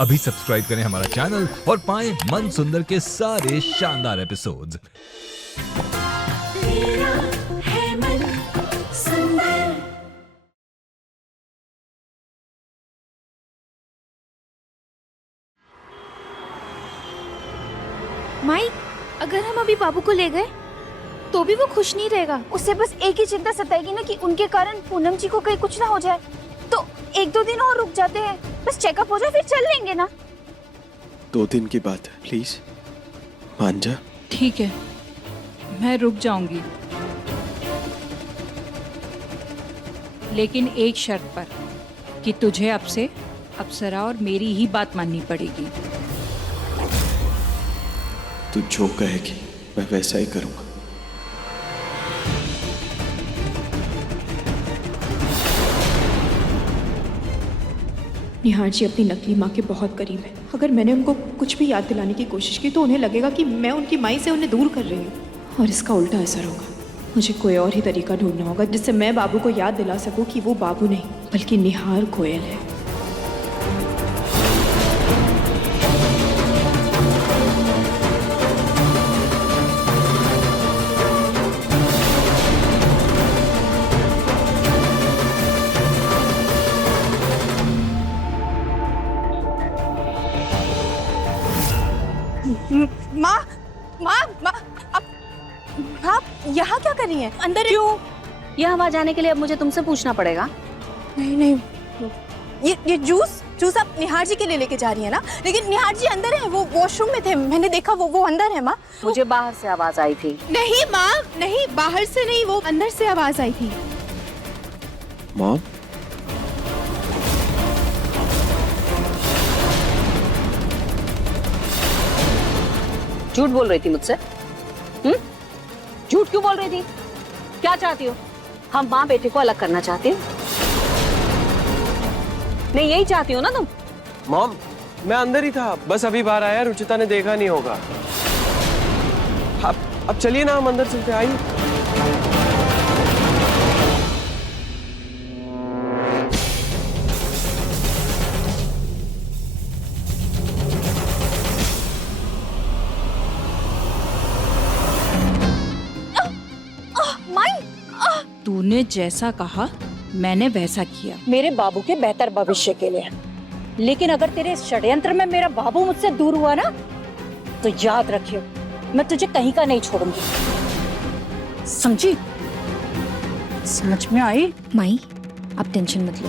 अभी सब्सक्राइब करें हमारा चैनल और पाएं मन सुंदर के सारे शानदार एपिसोड्स। मेरा है मन सुंदर। माई, अगर हम अभी बाबू को ले गए तो भी वो खुश नहीं रहेगा। उसे बस एक ही चिंता सताएगी ना कि उनके कारण पूनम जी को कहीं कुछ ना हो जाए। तो 1-2 दिन और रुक जाते हैं, बस चेकअप हो जाए फिर चल लेंगे ना। 2 दिन की बात है, प्लीज मान जा। ठीक है, मैं रुक जाऊंगी, लेकिन एक शर्त पर कि तुझे अब से अप्सरा और मेरी ही बात माननी पड़ेगी। तू जो कहेगी मैं वैसा ही करूंगा। निहार जी अपनी नकली माँ के बहुत करीब है। अगर मैंने उनको कुछ भी याद दिलाने की कोशिश की तो उन्हें लगेगा कि मैं उनकी माई से उन्हें दूर कर रही हूँ, और इसका उल्टा असर होगा। मुझे कोई और ही तरीका ढूंढना होगा जिससे मैं बाबू को याद दिला सकूं कि वो बाबू नहीं बल्कि निहार गोयल है। माँ माँ माँ आप यहाँ क्या कर रही हैं? अंदर क्यों? यह आवाज आने के लिए अब मुझे तुमसे पूछना पड़ेगा? नहीं नहीं, ये जूस आप निहार जी के लिए लेके जा रही है ना? लेकिन निहार जी अंदर है, वो वॉशरूम में थे, मैंने देखा वो अंदर है। माँ मुझे बाहर से आवाज आई थी। नहीं माँ नहीं, बाहर से नहीं, वो अंदर से आवाज आई थी। मॉम, झूठ बोल रही थी मुझसे? झूठ क्यों बोल रही थी? क्या चाहती हो? हम माँ बेटे को अलग करना चाहती हो? नहीं, यही चाहती हो ना तुम? मॉम, मैं अंदर ही था, बस अभी बाहर आया, रुचिता ने देखा नहीं होगा। अब चलिए ना, हम अंदर चलते। आइए। तूने जैसा कहा मैंने वैसा किया, मेरे बाबू के बेहतर भविष्य के लिए। लेकिन अगर तेरे इस षड्यंत्र में मेरा बाबू मुझसे दूर हुआ ना, तो याद रखियो, मैं तुझे कहीं का नहीं छोड़ूंगी। समझी? समझ में आई? माई, आप टेंशन मत लो,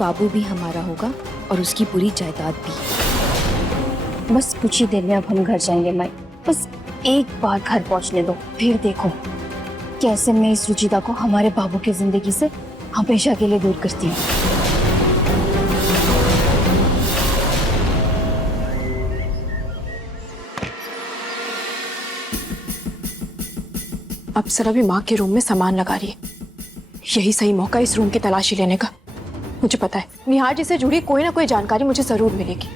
बाबू भी हमारा होगा और उसकी पूरी जायदाद भी। बस कुछ ही देर में अब हम घर जाएंगे माई। बस एक बार घर पहुंचने दो, फिर देखो कैसे मैं इस रुचिता को हमारे बाबू की जिंदगी से हमेशा के लिए दूर करती हूँ। अप्सरा भी माँ के रूम में सामान लगा रही है। यही सही मौका इस रूम की तलाशी लेने का। मुझे पता है निहार जी से जुड़ी कोई ना कोई जानकारी मुझे जरूर मिलेगी।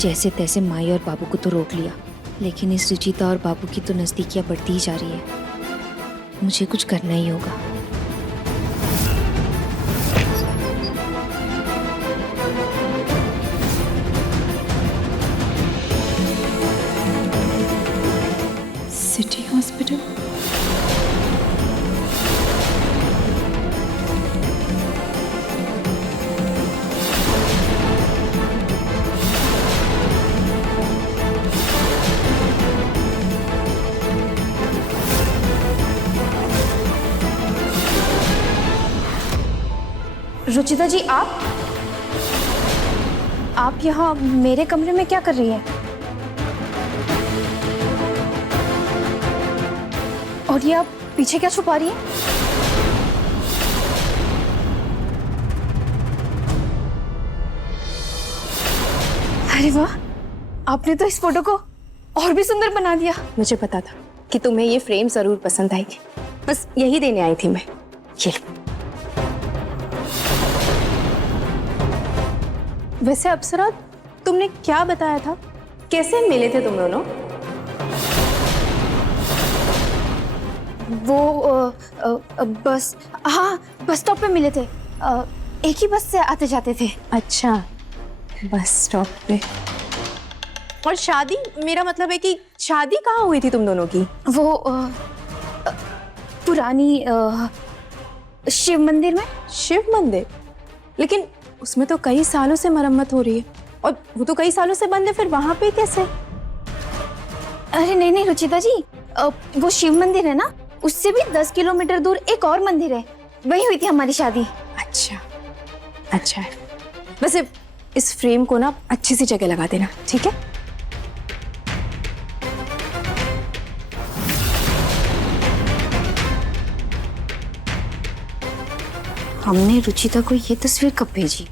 जैसे तैसे माई और बाबू को तो रोक लिया, लेकिन इस रुचिता और बाबू की तो नजदीकियां बढ़ती ही जा रही है। मुझे कुछ करना ही होगा। City hospital. रुचिता जी, आप यहाँ मेरे कमरे में क्या कर रही हैं? और ये आप पीछे क्या छुपा रही हैं? अरे वाह, आपने तो इस फोटो को और भी सुंदर बना दिया। मुझे पता था कि तुम्हें ये फ्रेम जरूर पसंद आएगी, बस यही देने आई थी मैं। ये वैसे अप्सरा, तुमने क्या बताया था कैसे मिले थे तुम दोनों? वो बस, हाँ, बस स्टॉप पे मिले थे। एक ही बस से आते जाते थे। अच्छा, बस स्टॉप पे। और शादी, मेरा मतलब है कि शादी कहाँ हुई थी तुम दोनों की? वो पुरानी शिव मंदिर में। शिव मंदिर? लेकिन उसमें तो कई सालों से मरम्मत हो रही है और वो तो कई सालों से बंद है, फिर वहां पे कैसे? अरे नहीं नहीं रुचिता जी, वो शिव मंदिर है ना, उससे भी 10 किलोमीटर दूर एक और मंदिर है, वही हुई थी हमारी शादी। अच्छा, अच्छा है। वैसे इस फ्रेम को ना अच्छी सी जगह लगा देना, ठीक है? हमने रुचिता को ये तस्वीर कब भेजी?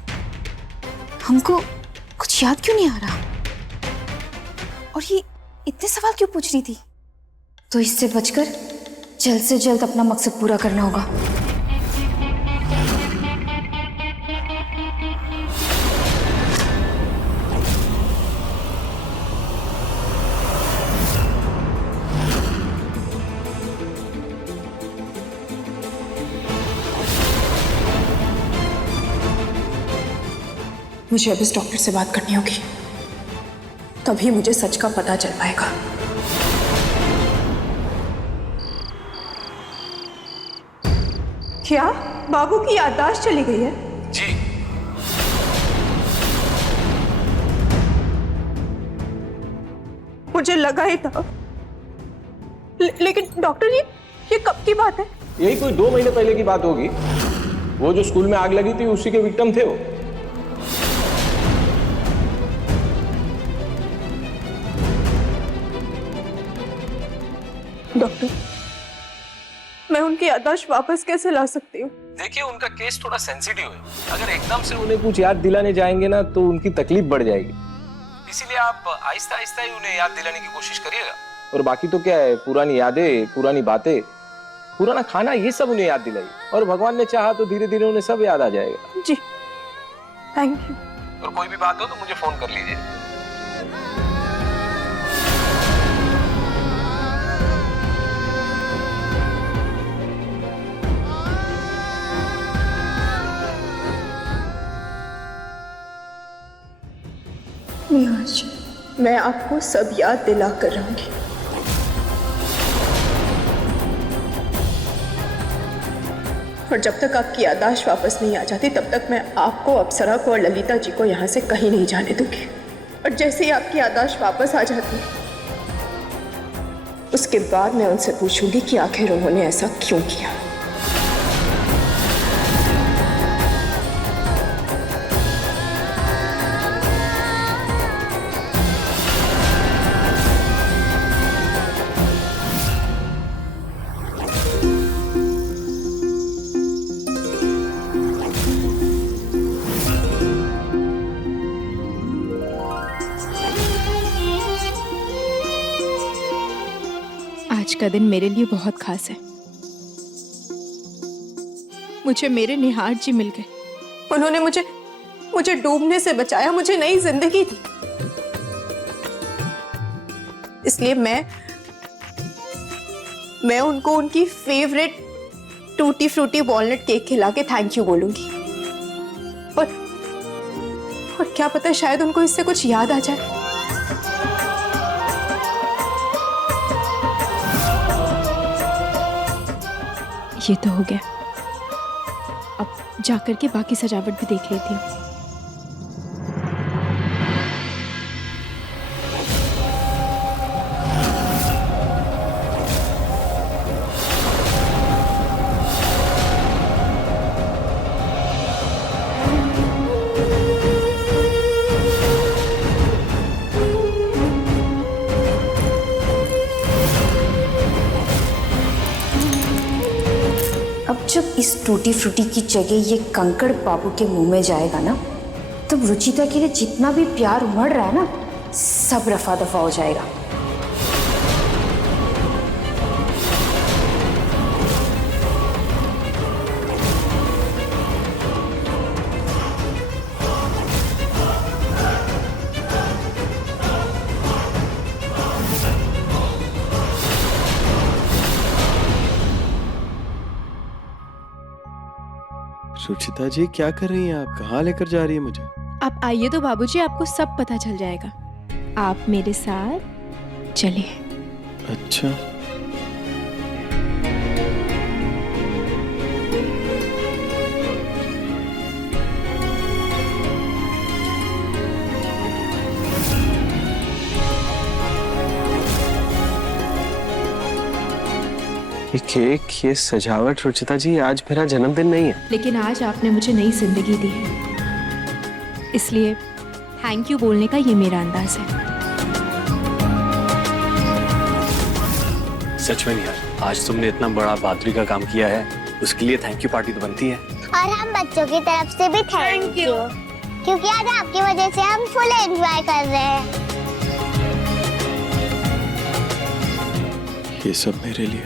हमको कुछ याद क्यों नहीं आ रहा? और ये इतने सवाल क्यों पूछ रही थी? तो इससे बचकर जल्द से जल्द अपना मकसद पूरा करना होगा। मुझे अब इस डॉक्टर से बात करनी होगी, तभी मुझे सच का पता चल पाएगा। क्या बाबू की याददाश्त चली गई है? जी। मुझे लगा ही था। लेकिन डॉक्टर ये कब की बात है? यही कोई 2 महीने पहले की बात होगी। वो जो स्कूल में आग लगी थी उसी के विक्टिम थे वो। डॉक्टर, मैं उनकी याददाश्त वापस कैसे ला सकती हूँ? देखिए, उनका केस थोड़ा सेंसिटिव है। अगर एकदम से उन्हें कुछ याद दिलाने जाएंगे ना तो उनकी तकलीफ बढ़ जाएगी। इसीलिए आप आहिस्ता आहिस्ता ही उन्हें याद दिलाने की कोशिश करिएगा। और बाकी तो क्या है, पुरानी यादें, पुरानी बातें, पुराना खाना, ये सब उन्हें याद दिलाई। और भगवान ने चाहा तो धीरे धीरे उन्हें सब याद आ जाएगा। जी, थैंक यू। और कोई भी बात हो तो मुझे फोन कर लीजिए। मैं आपको सब याद दिला कर रहूंगी। और जब तक आपकी याददाश्त वापस नहीं आ जाती तब तक मैं आपको, अप्सरा को और ललिता जी को यहाँ से कहीं नहीं जाने दूंगी। और जैसे ही आपकी याददाश्त वापस आ जाती उसके बाद मैं उनसे पूछूंगी कि आखिर उन्होंने ऐसा क्यों किया। आज का दिन मेरे लिए बहुत खास है। मुझे मेरे निहार जी मिल गए। उन्होंने मुझे डूबने से बचाया, मुझे नई जिंदगी दी। इसलिए मैं उनको उनकी favourite tutti frutti walnut cake खिला के थैंक यू बोलूंगी। और क्या पता, शायद उनको इससे कुछ याद आ जाए। ये तो हो गया, अब जाकर के बाकी सजावट भी देख लेती हूँ। अब जब इस टूटी फ्रूटी की जगह ये कंकड़ बाबू के मुंह में जाएगा ना, तब रुचिता के लिए जितना भी प्यार उमड़ रहा है ना, सब रफा दफा हो जाएगा। रुचिता जी क्या कर रही हैं आप? कहाँ लेकर जा रही है मुझे? आप आइए तो बाबूजी, आपको सब पता चल जाएगा। आप मेरे साथ चलिए। अच्छा, ये केक, ये सजावट रुचिता जी, आज मेरा जन्मदिन नहीं है। लेकिन आज आपने मुझे नई जिंदगी दी है, इसलिए थैंक यू बोलने का ये मेरा अंदाज है। सच में यार, आज तुमने इतना बड़ा बहादुरी का काम किया है, उसके लिए थैंक यू पार्टी तो बनती है। और हम बच्चों की तरफ से भी थैंक यू, क्योंकि आज आपकी वजह से हम फुल एंजॉय कर रहे हैं। ये सब मेरे लिए।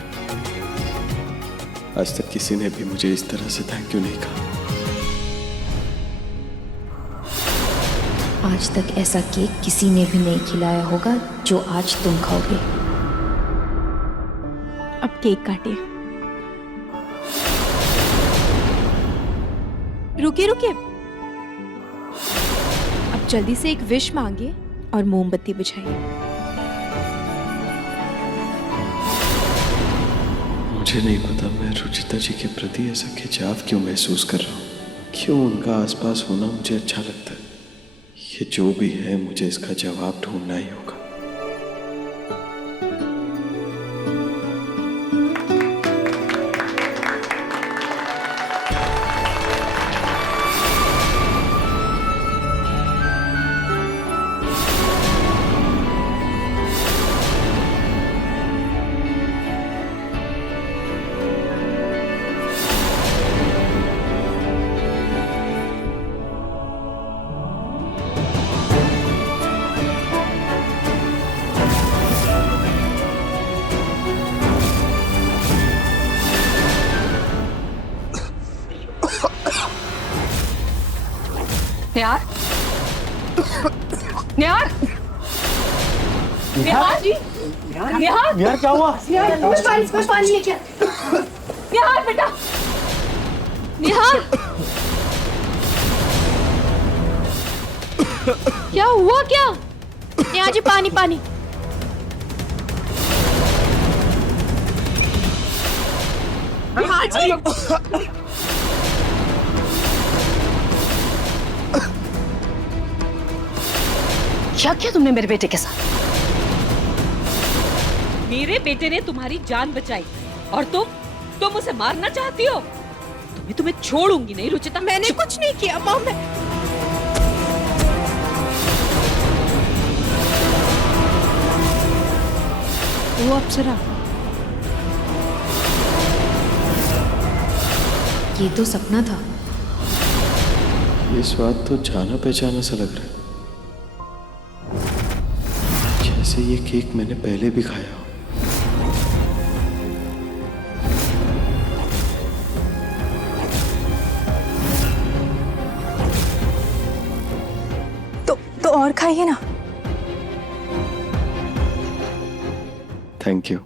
आज तक किसी ने भी मुझे इस तरह से थैंक यू नहीं कहा। आज तक ऐसा केक किसी ने भी नहीं खिलाया होगा जो आज तुम खाओगे। अब केक काटिए। रुकिए रुकिए, अब जल्दी से एक विश मांगिए और मोमबत्ती बुझाइए। मुझे नहीं पता मैं रुचिता जी के प्रति ऐसा खिंचाव क्यों महसूस कर रहा हूँ, क्यों उनका आसपास होना मुझे अच्छा लगता है। ये जो भी है, मुझे इसका जवाब ढूंढना ही होगा। निहार, निहार, निहार जी, निहार, यार क्या हुआ? कुछ पानी लेके आ। निहार बेटा, निहार, क्या हुआ क्या? निहार जी, पानी पानी। निहार जी, क्या किया तुमने मेरे बेटे के साथ? मेरे बेटे ने तुम्हारी जान बचाई और तुम उसे मारना चाहती हो? तुम्हें छोड़ूंगी नहीं रुचिता। मैंने कुछ नहीं किया माँ। मैं वो अप्सरा, ये तो सपना था। ये स्वाद तो जाना पहचाना सा लग रहा है, जैसे ये केक मैंने पहले भी खाया हो। तो और खाइए ना। Thank you.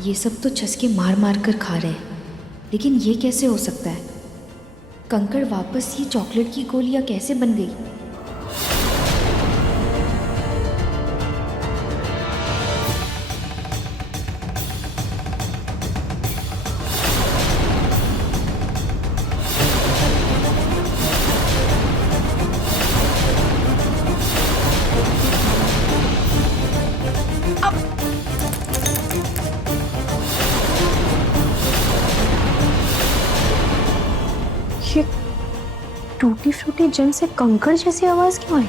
ये सब तो छसके मार मार कर खा रहे हैं, लेकिन ये कैसे हो सकता है? कंकड़ वापस ये चॉकलेट की गोलियां कैसे बन गई? टूटी फ्रूटी जम से कंकड़ जैसी आवाज क्यों आई?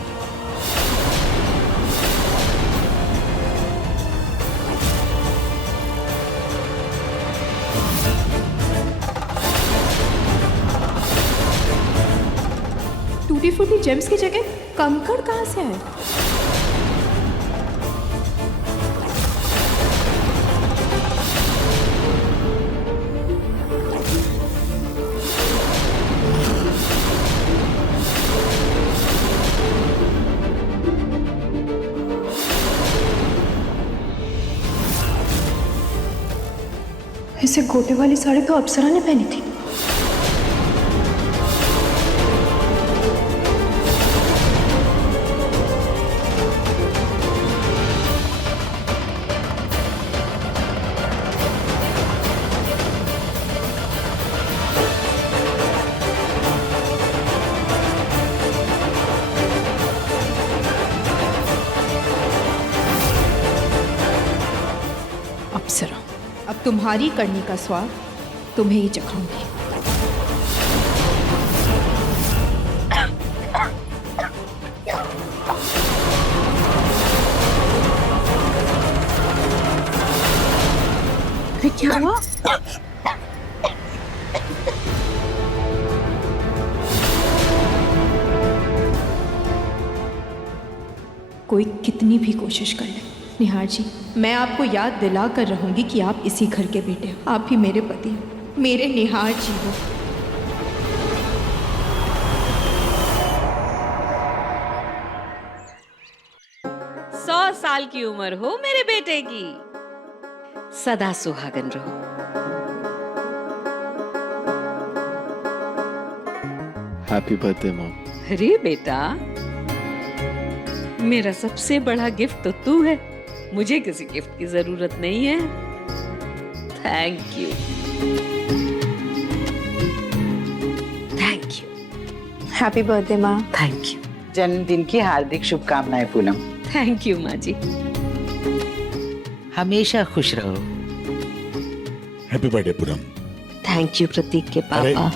टूटी फूटी जेम्स की जगह कंकड़ कहाँ से आए? ऐसे गोटे वाली साड़ी तो अप्सरा ने पहनी थी। अप्सरा, अब तुम्हारी करनी का स्वाद तुम्हें ही चखाऊंगी। अरे क्या हुआ? कोई कितनी भी कोशिश कर ले निहार जी, मैं आपको याद दिला कर रहूंगी कि आप इसी घर के बेटे हो। आप ही मेरे पति हो, मेरे निहार जी हो। सौ साल की उम्र हो मेरे बेटे की, सदा सुहागन रहो। Happy birthday mom. अरे बेटा, मेरा सबसे बड़ा गिफ्ट तो तू है, मुझे किसी गिफ्ट की जरूरत नहीं है। Thank you, thank you. Happy birthday माँ। थैंक यू, जन्मदिन की हार्दिक शुभकामनाएं पूनम। थैंक यू माँ जी। हमेशा खुश रहो। Happy birthday Poonam. Thank you Prateek के पापा।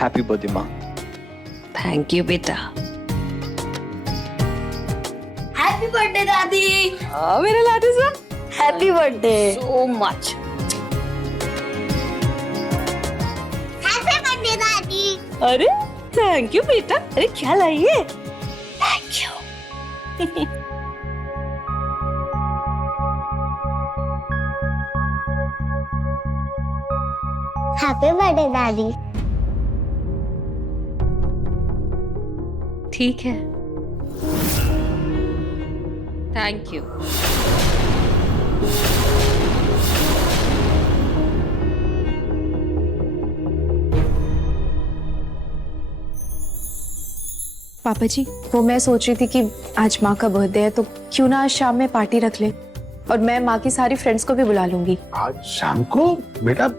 हैप्पी बर्थडे माँ। थैंक यू बेटा। हैप्पी बर्थडे दादी। मेरे लाडू सा, happy birthday so much. Happy birthday दादी। अरे थैंक यू बेटा। अरे क्या लाई है? Thank you. हैप्पी बर्थडे दादी। ठीक है, थैंक यू। पापा जी, वो मैं सोच रही थी कि आज माँ का बर्थडे है तो क्यों ना आज शाम में पार्टी रख ले, और मैं माँ की सारी फ्रेंड्स को भी बुला लूंगी। आज शाम को? बेटा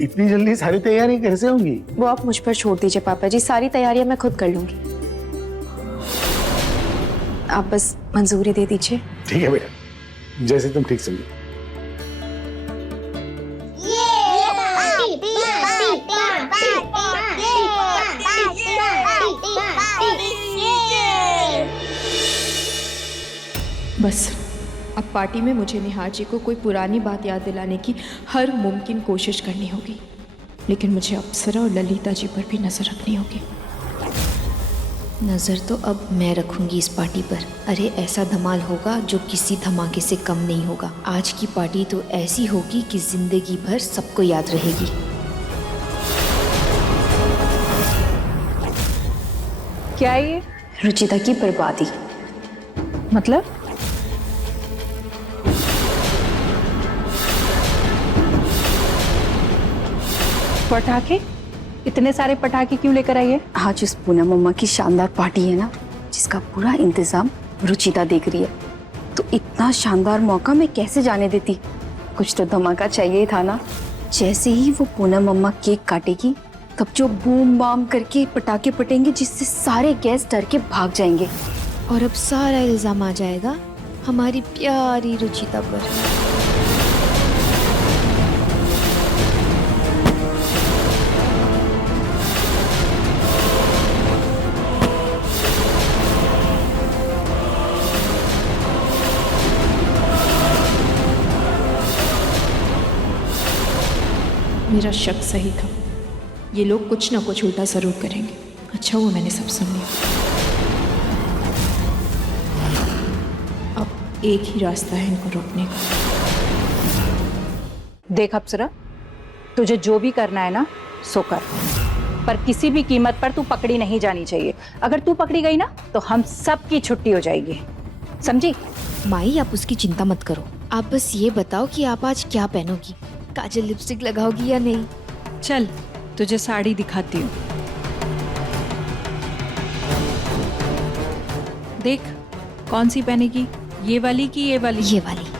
इतनी जल्दी सारी तैयारी कैसे होंगी? वो आप मुझ पर छोड़ दीजिए पापा जी, सारी तैयारियां मैं खुद कर लूंगी। आप बस मंजूरी दे दीजिए। ठीक है बेटा, जैसे तुम ठीक समझो। बस अब पार्टी में मुझे निहार जी को कोई पुरानी बात याद दिलाने की हर मुमकिन कोशिश करनी होगी, लेकिन मुझे अप्सरा और ललिता जी पर भी नजर रखनी होगी। नजर तो अब मैं रखूंगी इस पार्टी पर। अरे ऐसा धमाल होगा जो किसी धमाके से कम नहीं होगा। आज की पार्टी तो ऐसी होगी कि जिंदगी भर सबको याद रहेगी। क्या ये? रुचिता की बर्बादी। मतलब? पटाखे? इतने सारे पटाखे क्यों लेकर आई है? आज उस पूनम मम्मा की शानदार पार्टी है ना, जिसका पूरा इंतजाम रुचिता देख रही है, तो इतना शानदार मौका मैं कैसे जाने देती। कुछ तो धमाका चाहिए था ना। जैसे ही वो पूनम मम्मा केक काटेगी, तब जो बूम बाम करके पटाखे फटेंगे जिससे सारे गेस्ट डर के भाग जाएंगे, और अब सारा इल्जाम आ जाएगा हमारी प्यारी रुचिता पर। मेरा शक सही था, ये लोग कुछ ना कुछ उल्टा जरूर करेंगे। अच्छा हुआ मैंने सब सुन लिया। अब एक ही रास्ता है इनको रोकने का। देख अप्सरा, तुझे जो भी करना है ना सो कर, पर किसी भी कीमत पर तू पकड़ी नहीं जानी चाहिए। अगर तू पकड़ी गई ना तो हम सब की छुट्टी हो जाएगी, समझी? माई आप उसकी चिंता मत करो, आप बस ये बताओ कि आप आज क्या पहनोगी, काजल लिपस्टिक लगाओगी या नहीं? चल तुझे साड़ी दिखाती हूँ। देख कौन सी पहनेगी, ये वाली कि ये वाली? ये वाली।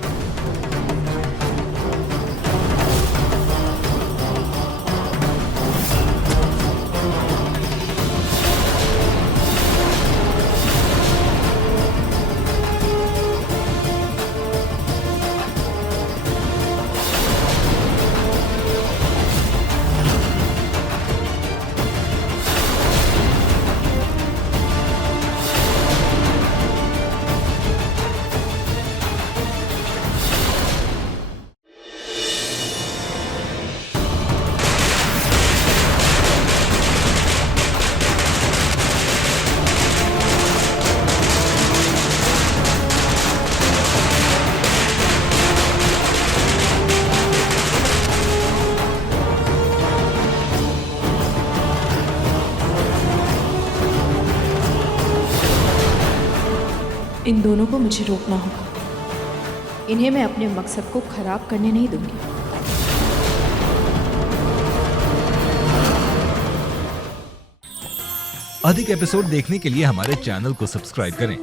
इन दोनों को मुझे रोकना होगा। इन्हें मैं अपने मकसद को खराब करने नहीं दूंगी। अधिक एपिसोड देखने के लिए हमारे चैनल को सब्सक्राइब करें